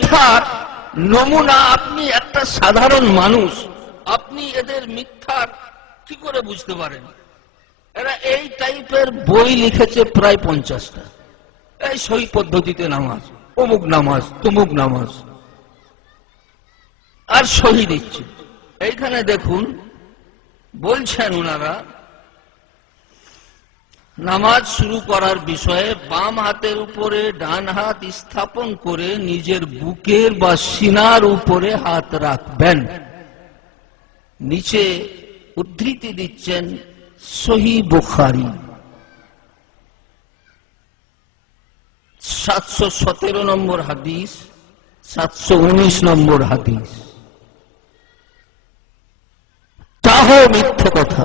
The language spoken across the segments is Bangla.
মিথ্যার নমুনা। আপনি একটা সাধারণ মানুষ, আপনি এদের মিথ্যার কি করে বুঝতে পারেন? এরা এই টাইপের বই লিখেছে প্রায় 50টা। এই সহি পদ্ধতিতে নামাজ, অমুক নামাজ, তমুক নামাজ, আর সহি দিচ্ছে। এইখানে দেখুন বলছেন ওনারা, নামাজ শুরু করার বিষয়ে বাম হাতের উপরে ডান হাত স্থাপন করে নিজের বুকের বা সিনার উপরে হাত রাখবেন। নিচে উদ্ধৃতি দিচ্ছেন সহি বুখারী 717 নম্বর হাদিস, 719 নম্বর হাদিস। তাও মিথ্যে কথা।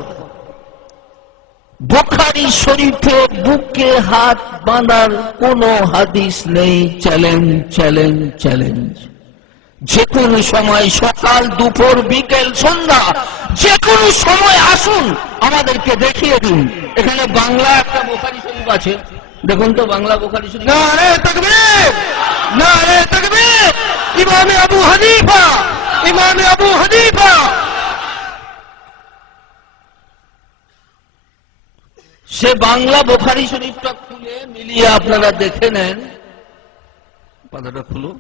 বুখারী শরীফে বুকে হাত বাঁধার কোন হাদিস নেই। Challenge, challenge, challenge. যে কোনো সময়, সকাল, দুপুর, বিকেল, সন্ধ্যা, যে কোনো সময় আসুন, আমাদেরকে দেখিয়ে দিন। এখানে বাংলা একটা বুখারী শরীফ আছে, দেখুন তো বাংলা বুখারী শরীফ। নারে তাকবীর, নারে তাকবীর। ইমামে আবু হানিফা, ইমামে আবু হানিফা। সে বাংলা বুখারী শরীফটা খুলে মিলিয়ে আপনারা দেখে নেন, পাতাটা খুলো,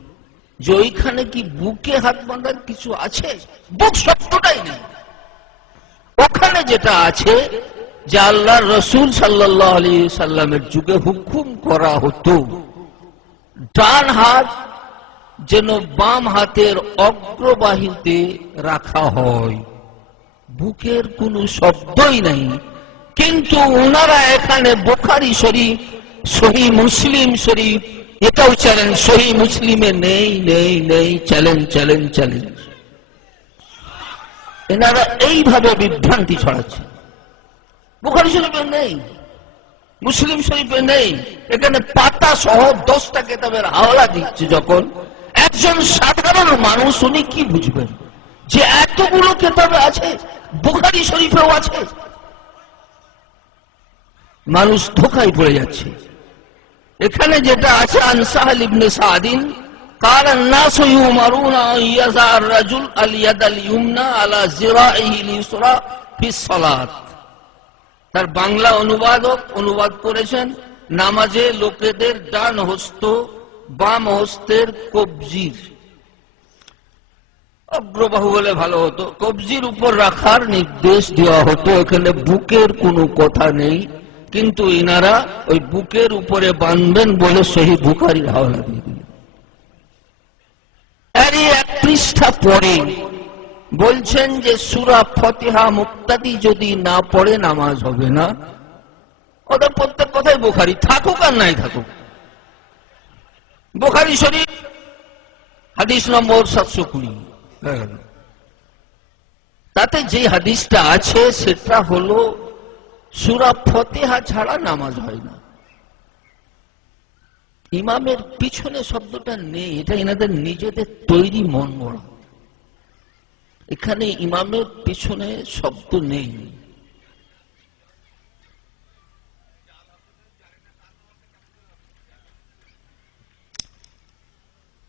যে ওইখানে কি বুকে হাত বাঁধার কিছু আছে? বুক শব্দটাই নেই। ওখানে যেটা আছে যে আল্লাহ রসুল সাল্লাল্লাহু আলাইহি সাল্লামের যুগে হুকুম করা হতো ডান হাত যেন বাম হাতের অগ্রবাহিতে রাখা হয়। বুকের কোনো শব্দই নাই। কিন্তু ওনারা এখানে বুখারী শরীফ, সহি মুসলিম শরীফ, এটাও চ্যালেঞ্জ, সহি মুসলিমে নেই, নেই, নেই, চ্যালেঞ্জ, চ্যালেঞ্জ, চ্যালেঞ্জ। এনারা এইভাবে বিভ্রান্তি ছড়াচ্ছে। বুখারী শরীফে নেই, মুসলিম শরীফে নেই, এখানে পাতা সহ 10টা কিতাবের হাওলা দিচ্ছে। যখন একজন সাধারণ মানুষ, উনি কি বুঝবেন যে এতগুলো কিতাবে আছে, বুখারী শরীফেও আছে? মানুষ ধোঁকায় পড়ে যাচ্ছে। এখানে যেটা আছে, আন সাহল ইবনে সাদিন قال الناس يؤمرون أن يضع الرجل اليد اليمنى على ذراعه اليسرى في الصلاة। তার বাংলা অনুবাদক অনুবাদ করেছেন, নামাজে লোকেদের ডান হস্ত বাম হস্তের কবজির, অগ্রবাহু বলে ভালো হতো, কবজির উপর রাখার নির্দেশ দেওয়া হতো। এখানে বুকের কোনো কথা নেই, কিন্তু ইনারা ওই বুকের উপরে বাঁধবেন বলে সহি বুখারীর হাওলা দিয়ে দিলেন। এরই 1 পৃষ্ঠা পরে বলছেন যে সূরা ফাতিহা মুক্তাদি যদি না পড়ে নামাজ হবে না। ওদের প্রত্যেক কথাই বুখারী, থাকুক আর নাই থাকুক। বুখারী শরীফ হাদিস নম্বর 720। তাতে যে হাদিসটা আছে সেটা হলো সূরা ফাতিহা ছাড়া নামাজ হয় না। ইমামের পিছনে শব্দটা নেই, এটা এনাদের নিজেদের তৈরি মন গড়া। এখানে ইমামের পিছনে শব্দ নেই।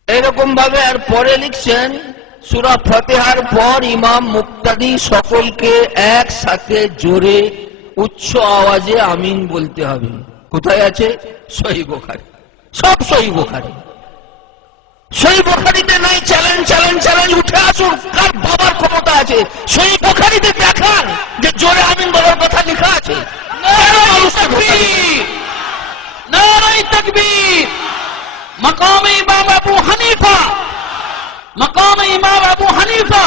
এরকম ভাবে আর পরে লিখছেন, সূরা ফাতিহার পর ইমাম মুক্তাদি সকলকে একসাথে জোরে উচ্চ আওয়াজে আমিন বলতে হবে। কোথায় আছে? সহিহ বুখারী। সব সহিহ বুখারী। সহিহ বুখারীতে নাই। চ্যালেঞ্জ, চ্যালেঞ্জ, চ্যালেঞ্জ, উঠে আসুন। কার বাবার ক্ষমতা আছে সহিহ বুখারীতে দেখান যে জোরে আমিন বলার কথা লেখা আছে? নারে তাকবীর, নারে তাকবীর। মাকামে ইমাম আবু হানিফা, মাকামে ইমাম আবু হানিফা।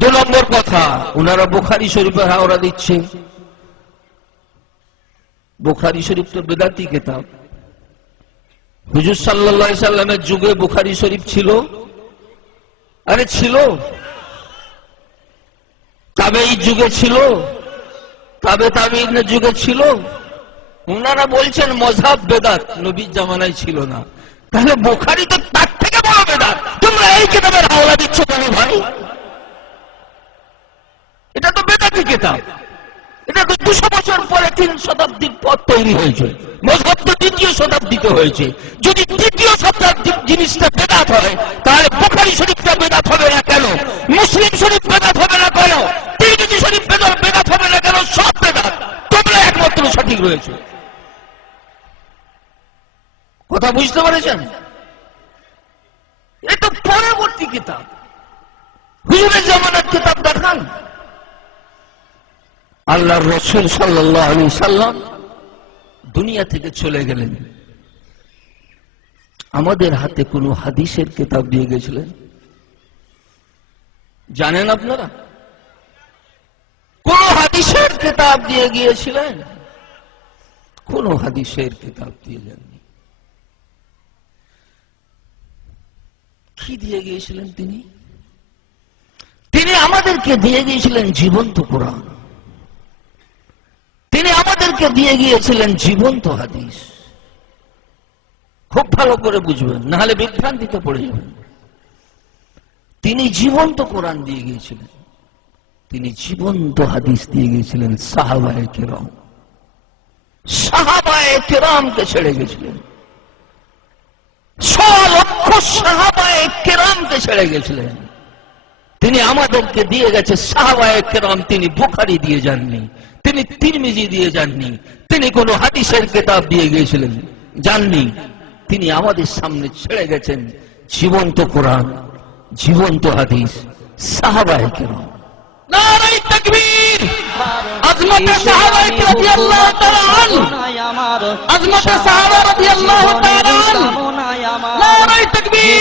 2 নম্বর কথা, ওনারা বুখারী শরীফের হাওলা দিচ্ছে। বুখারী শরীফ তো বেদাতি কিতাব। হুজুর সাল্লাল্লাহু আলাইহি সাল্লামের যুগে বুখারী শরীফ ছিল? আরে ছিল। তাবেঈ যুগে ছিল, তাবেঈনের যুগে ছিল। ওনারা বলছেন মযহাব বেদাত, নবীর জামানায় ছিল না। তাহলে বুখারী তো তার থেকে বড় বেদাত। তোমরা এই কিতাবের হাওলা দিচ্ছ কেন ভাই? এটা তো বেদাতি কিতাব। এটা তো 200 বছর পরে 3 শতাব্দীর পর তৈরি হয়েছে। মযহাব তো 2য় শতাব্দীতে হয়েছে। যদি 2য় জিনিসটা বেদাত হয়, তাহলে বুখারী শরীফটা বেদাত হবে না কেন? মুসলিম শরীফ বেদাত হবে না কেন? তিরমিজি শরীফ বেদাত হবে না কেন? সব বেদাত। তোমরা একমাত্র সঠিক রয়েছে। কথা বুঝতে পেরেছেন? এ তো পরবর্তী কিতাব, হুজুরের জামানার কিতাব দেখান। আল্লাহর রাসূল সাল্লাল্লাহু আলাইহি সাল্লাম দুনিয়া থেকে চলে গেলেন, আমাদের হাতে কোন হাদিসের কিতাব দিয়ে গেছিলেন? জানেন আপনারা? কোন হাদিসের কিতাব দিয়ে গিয়েছিলেন? কোন হাদিসের কিতাব দিয়ে যাননি। কি দিয়ে গিয়েছিলেন তিনি? তিনি আমাদেরকে দিয়ে গিয়েছিলেন জীবন্ত কোরআন, তিনি আমাদেরকে দিয়ে গিয়েছিলেন জীবন্ত হাদিস। খুব ভালো করে বুঝবেন, না হলে বিভ্রান্তিতে পড়ে যাবেন। তিনি জীবন্ত কোরআন দিয়ে গিয়েছিলেন, তিনি জীবন্ত হাদিস দিয়ে গিয়েছিলেন। সাহাবায়ে কেরামকে ছেড়ে গেছিলেন, 6 লক্ষ সাহাবায়ে কেরামকে ছেড়ে গেছিলেন। তিনি আমাদেরকে দিয়ে গেছে সাহাবায়ে কেরাম। তিনি বুখারী দিয়ে যাননি, তিনি তিরমিজি দিয়ে যাননি, তিনি কোন হাদিসের কিতাব দিয়ে গিয়েছিলেন যাননি। তিনি আমাদের সামনে ছেড়ে গেছেন জীবন্ত কোরআন, জীবন্ত হাদিস, সাহাবায়ে কেরাম। নারায়ে তাকবীর! আজমতে সাহাবা রাদিয়াল্লাহু তাআলা আনহু, আজমতে সাহাবা রাদিয়াল্লাহু তাআলা আনহু। নারায়ে তাকবীর!